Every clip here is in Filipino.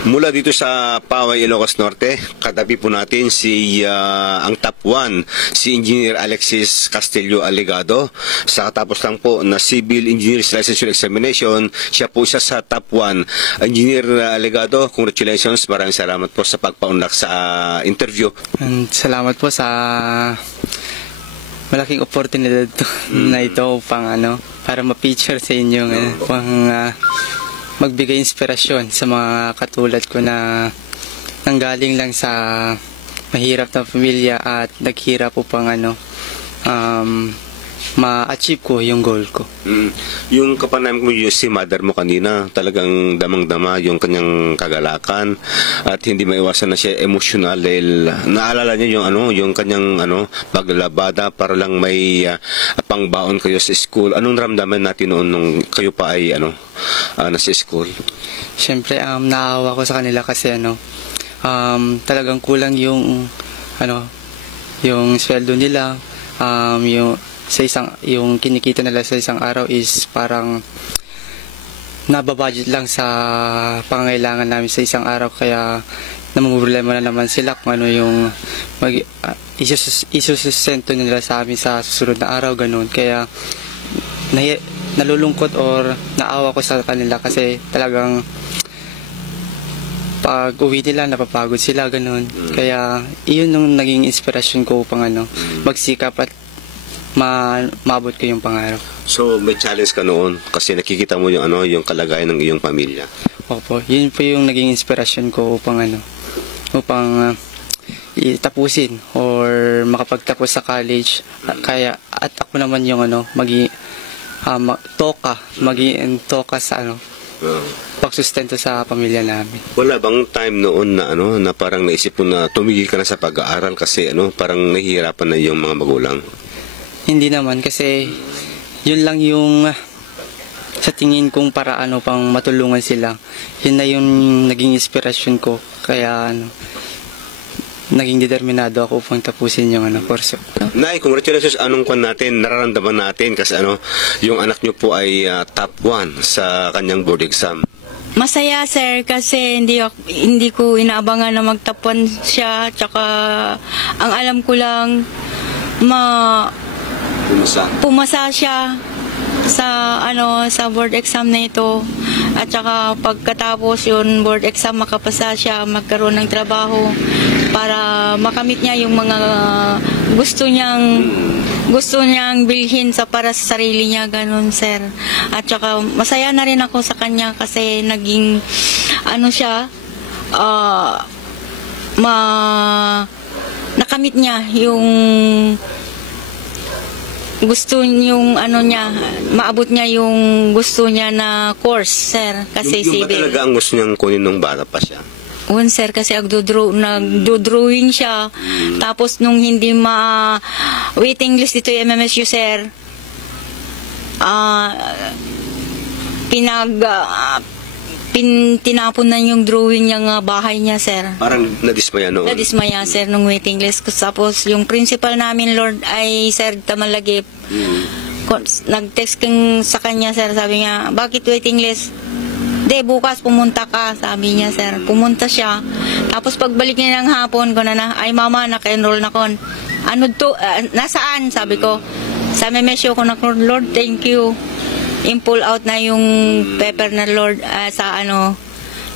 Mula dito sa Paway, Ilocos Norte, katabi po natin ang top 1, si Engineer Alexis Castillo Aligado. Sa katapos lang po na Civil Engineer's Licensure Examination, siya po isa sa top 1. Engineer Aligado, congratulations. Maraming salamat po sa pagpaunlak sa interview. Salamat po sa malaking oportunidad na ito upang para ma-feature sa inyo upang magbigay inspirasyon sa mga katulad ko na nanggaling lang sa mahirap na pamilya at naghirap upang ma-achieve ko yung goal ko. Yung kapanayam mo yung si mother mo kanina, talagang damang-dama yung kanyang kagalakan at hindi maiwasan na siya emotional dahil naalala niya yung kanyang paglalabada para lang may pangbaon kayo sa school. Anong ramdaman natin noon nung kayo pa ay nasa school? Siyempre naawa ko sa kanila kasi talagang kulang yung yung sweldo nila, yung kinikita nila sa isang araw is parang nababudget lang sa pangangailangan namin sa isang araw, kaya namumroblema na naman sila kung ano yung isusustento nila sa amin sa susunod na araw, ganun. Kaya nalulungkot or naawa ko sa kanila kasi talagang pag uwi nila napapagod sila, ganun. Kaya iyon yung naging inspirasyon ko upang magsikap at maabot ko yung pangarap. So may challenge ka noon kasi nakikita mo yung kalagayan ng iyong pamilya. Opo, yun po yung naging inspirasyon ko upang itapusin or makapagtapos sa college. Kaya at ako naman yung maging toka sa pagsustento sa pamilya namin. Wala bang time noon na parang naisip mo na tumigil ka na sa pag-aaral kasi parang nahihirapan na yung mga magulang? Hindi naman, kasi yun lang yung sa tingin kong paraan pang matulungan sila. Yun na yung naging inspirasyon ko, kaya naging determinado ako upang tapusin yung kurso. Nay, congratulations. Anong nararamdaman natin kasi yung anak nyo po ay top 1 sa kanyang board exam? Masaya, sir, kasi hindi ko inaabangan na magtapon siya, tsaka ang alam ko lang pumasa siya sa board exam na ito, at saka pagkatapos yun board exam makapasa siya, magkaroon ng trabaho para makamit niya yung mga gusto niyang bilhin para sa sarili niya, ganun, sir. At saka masaya na rin ako sa kanya kasi naging siya nakamit niya yung gusto yung niya, maabot niya yung gusto niya na course, sir, kasi yung ba talaga ang gusto niyang kunin nung bata pa siya? Sir, kasi nagdo-drawing siya. Tapos nung hindi waiting list dito yung MMSU, sir, tinapon na yung drawing niya bahay niya, sir. Parang nadismaya noon? Nadismaya, sir, nung waiting list. Tapos yung principal namin, Lord, ay Sir Tamalagip. Nag-text sa kanya, sir, sabi niya, bakit waiting list? Bukas pumunta ka, sabi niya, sir. Pumunta siya. Tapos pagbalik niya ng hapon ko ay mama, naka-enroll na kon. Nasaan? Sabi ko. Sa memesyo ko na, Lord, thank you. I-pull out na yung paper na, Lord,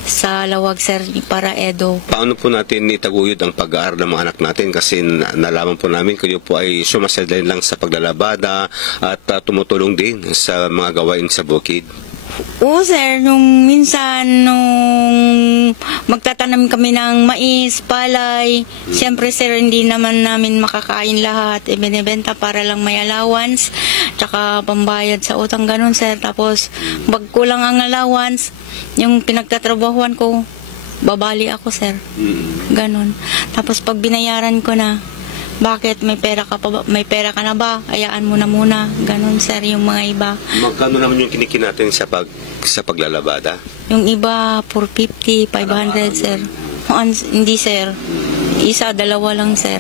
sa lawag, sir, para Edo. Paano po natin itaguyod ang pag-aaral ng mga anak natin? Kasi nalaman po namin kayo po ay sumasaylay lang sa paglalabada at tumutulong din sa mga gawain sa bukid. Oo, sir, nung magtatanim kami ng mais, palay, siyempre, sir, hindi naman namin makakain lahat. Binibenta para lang may allowance, tsaka pambayad sa utang, ganun, sir. Tapos, pag kulang ang allowance, yung pinagtatrabahuan ko, babali ako, sir. Ganun. Tapos, pag binayaran ko na, bakit may pera ka na ba? Hayaan mo na muna. Ganun, sir, yung mga iba. Magkano naman yung kinikin natin sa paglalabada? Yung iba 450, 500, sir. Hindi, sir. Dalawa lang, sir.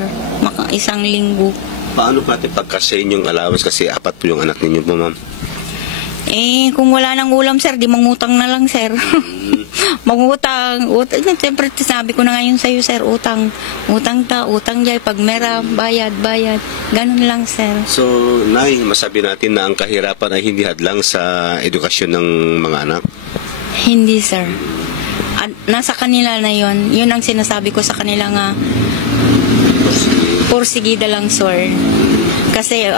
Isang linggo. Paano pati pagkasain yung allowance kasi 4 po yung anak ninyo po, ma'am? Kung wala nang ulam, sir, di mangutang na lang, sir. Mangutang. Siyempre, sabi ko na ngayon sa'yo, sir, utang. Utang jay. Pag mera, bayad. Ganun lang, sir. So, Nay, masabi natin na ang kahirapan ay hindi hadlang sa edukasyon ng mga anak. Hindi, sir. Nasa kanila na yon. Yun ang sinasabi ko sa kanila nga, porsigida lang, sir. Kasi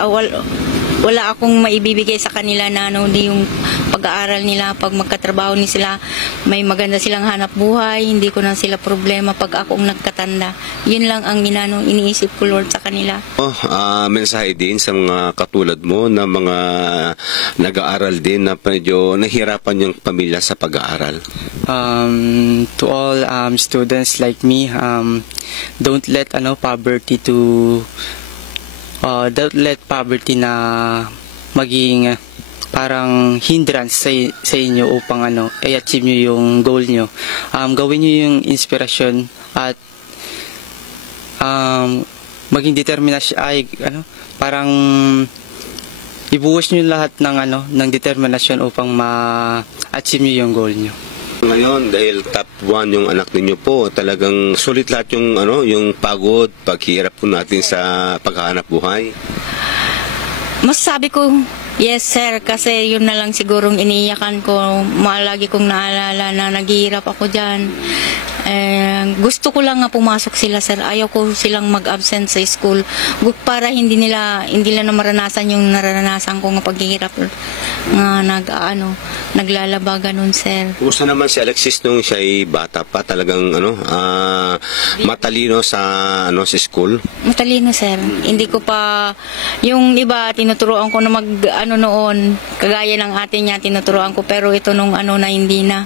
wala akong maibibigay sa kanila na di yung pag-aaral nila. Pag magkatrabaho ni sila, may maganda silang hanap buhay, hindi ko na sila problema pag akong nagkatanda. Yun lang ang iniisip ko, Lord, sa kanila. Mensahe din sa mga katulad mo na mga nag-aaral din na medyo nahirapan yung pamilya sa pag-aaral. To all students like me, don't let poverty na maging parang hindrance sa inyo upang i-achieve nyo yung goal nyo. Gawin nyo yung inspirasyon at maging determinasyon parang ibuhos nyo lahat ng determinasyon upang ma-achieve nyo yung goal nyo. Ngayon, dahil top 1 yung anak ninyo po, talagang sulit lahat yung yung pagod, paghirap po natin sa paghahanap buhay. Masasabi ko, yes, sir, kasi yun na lang sigurong iniiyakan ko. Lagi kong naalala na naghihirap ako dyan. Gusto ko lang nga pumasok sila, sir. Ayaw ko silang mag-absent sa school para hindi nila na maranasan yung naranasan ko nga paghihirap nga naglalaba ganun, sir. Kumusta naman si Alexis nung siya ay bata pa? Talagang matalino sa sa school? Matalino, sir. Hindi ko pa yung iba tinuturuan ko na noon, kagaya ng ate niya tinuturuan ko, pero ito nung na hindi na.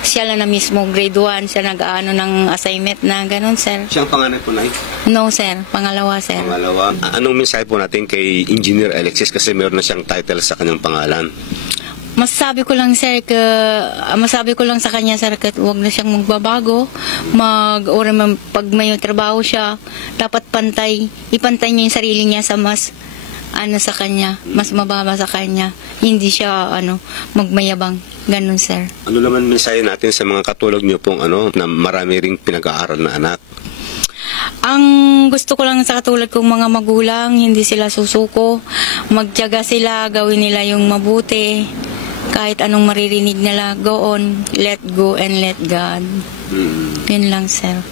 Siya lang na mismo, grade 1, siya ng assignment na ganun, sir. Siyang panganay po, Nay? No, sir. Pangalawa, sir. Pangalawa. Anong mensahe po natin kay Engineer Alexis kasi meron na siyang title sa kanyang pangalan? Masasabi ko lang, sir, sa kanya, sir, huwag na siyang magbabago. Pag may trabaho siya, dapat ipantay niya yung sarili niya sa mas sa kanya, mas mababa sa kanya. Hindi siya magmayabang. Ganun, sir. Ano naman mensahe natin sa mga katulad niyo pong na marami ring pinag-aaral na anak? Ang gusto ko lang sa katulad kong mga magulang, hindi sila susuko. Magtiyaga sila, gawin nila yung mabuti. Kahit anong maririnig nila, go on, let go and let God. Yun lang, sir.